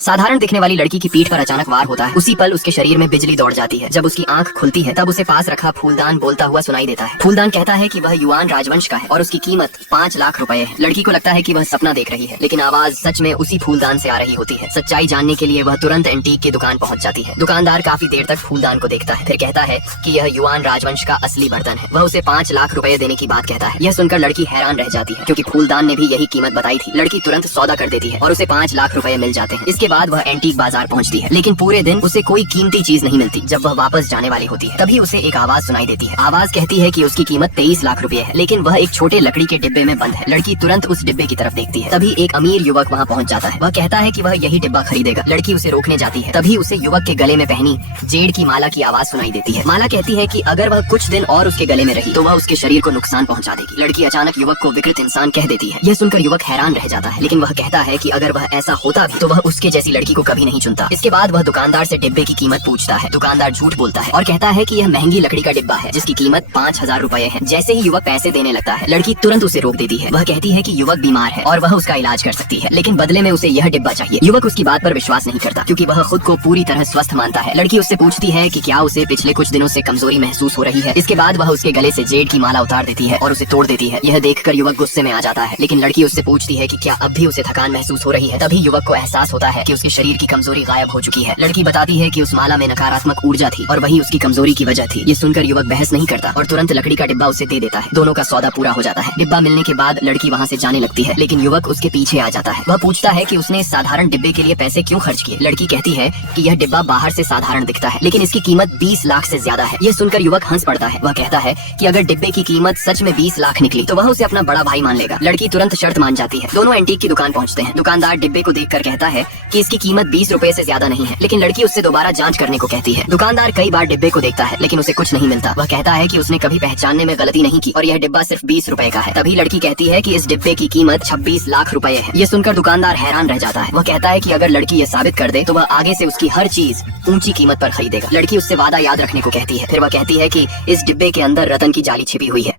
साधारण दिखने वाली लड़की की पीठ पर अचानक वार होता है। उसी पल उसके शरीर में बिजली दौड़ जाती है। जब उसकी आंख खुलती है तब उसे पास रखा फूलदान बोलता हुआ सुनाई देता है। फूलदान कहता है कि वह युआन राजवंश का है और उसकी कीमत 5 लाख रुपए है। लड़की को लगता है कि वह सपना देख रही है, लेकिन आवाज सच में उसी फूलदान से आ रही होती है। सच्चाई जानने के लिए वह तुरंत एंटीक की दुकान पहुंच जाती है। दुकानदार काफी देर तक फूलदान को देखता है, फिर कहता है कि यह युआन राजवंश का असली बर्तन है। वह उसे 5 लाख रुपए देने की बात कहता है। यह सुनकर लड़की हैरान रह जाती है, क्योंकि फूलदान ने भी यही कीमत बताई थी। लड़की तुरंत सौदा कर देती है और उसे 5 लाख रुपए मिल जाते हैं। इसके बाद वह एंटीक बाजार पहुंचती है, लेकिन पूरे दिन उसे कोई कीमती चीज नहीं मिलती। जब वह वापस जाने वाली होती है तभी उसे एक आवाज सुनाई देती है। आवाज कहती है कि उसकी कीमत 23 लाख रुपए है, लेकिन वह एक छोटे लकड़ी के डिब्बे में बंद है। लड़की तुरंत उस डिब्बे की तरफ देखती है। तभी एक अमीर युवक वहां पहुंच जाता है। वह कहता है कि वह यही डिब्बा खरीदेगा। लड़की उसे रोकने जाती है, तभी उसे युवक के गले में पहनी जेड की माला की आवाज सुनाई देती है। माला कहती है कि अगर वह कुछ दिन और उसके गले में रही तो वह उसके शरीर को नुकसान पहुंचा देगी। लड़की अचानक युवक को विकृत इंसान कह देती है। यह सुनकर युवक हैरान रह जाता है, लेकिन वह कहता है कि अगर वह ऐसा होता भी तो वह उसके जैसी लड़की को कभी नहीं चुनता। इसके बाद वह दुकानदार से डिब्बे की कीमत पूछता है। दुकानदार झूठ बोलता है और कहता है कि यह महंगी लकड़ी का डिब्बा है जिसकी कीमत 5,000 रुपए है। जैसे ही युवक पैसे देने लगता है, लड़की तुरंत उसे रोक देती है। वह कहती है कि युवक बीमार है और वह उसका इलाज कर सकती है, लेकिन बदले में उसे यह डिब्बा चाहिए। युवक उसकी बात पर विश्वास नहीं करता, क्योंकि वह खुद को पूरी तरह स्वस्थ मानता है। लड़की उससे पूछती है कि क्या उसे पिछले कुछ दिनों से कमजोरी महसूस हो रही है। इसके बाद वह उसके गले से जेड की माला उतार देती है और उसे तोड़ देती है। यह देखकर युवक गुस्से में आ जाता है, लेकिन लड़की उससे पूछती है कि क्या अब भी उसे थकान महसूस हो रही है। तभी युवक को एहसास होता है कि उसके शरीर की कमजोरी गायब हो चुकी है। लड़की बताती है कि उस माला में नकारात्मक ऊर्जा थी और वही उसकी कमजोरी की वजह थी। ये सुनकर युवक बहस नहीं करता और तुरंत लकड़ी का डिब्बा उसे दे देता है। दोनों का सौदा पूरा हो जाता है। डिब्बा मिलने के बाद लड़की वहाँ से जाने लगती है, लेकिन युवक उसके पीछे आ जाता है। वह पूछता है कि उसने इस साधारण डिब्बे के लिए पैसे क्यों खर्च किए। लड़की कहती है कि यह डिब्बा बाहर से साधारण दिखता है, लेकिन इसकी कीमत 20 लाख से ज्यादा है। यह सुनकर युवक हंस पड़ता है। वह कहता है कि अगर डिब्बे की कीमत सच में 20 लाख निकली तो वह उसे अपना बड़ा भाई मान लेगा। लड़की तुरंत शर्त मान जाती है। दोनों एंटीक की दुकान पहुँचते हैं। दुकानदार डिब्बे को देखकर कहता है कि इसकी कीमत 20 रुपए से ज्यादा नहीं है, लेकिन लड़की उससे दोबारा जांच करने को कहती है। दुकानदार कई बार डिब्बे को देखता है, लेकिन उसे कुछ नहीं मिलता। वह कहता है कि उसने कभी पहचानने में गलती नहीं की और यह डिब्बा सिर्फ 20 रुपए का है। तभी लड़की कहती है कि इस डिब्बे की कीमत 26 लाख रुपए है। ये सुनकर दुकानदार हैरान रह जाता है। वह कहता है कि अगर लड़की ये साबित कर दे तो वह आगे से उसकी हर चीज ऊंची कीमत पर खरीदेगा। लड़की उससे वादा याद रखने को कहती है। फिर वह कहती है कि इस डिब्बे के अंदर रतन की जाली छिपी हुई है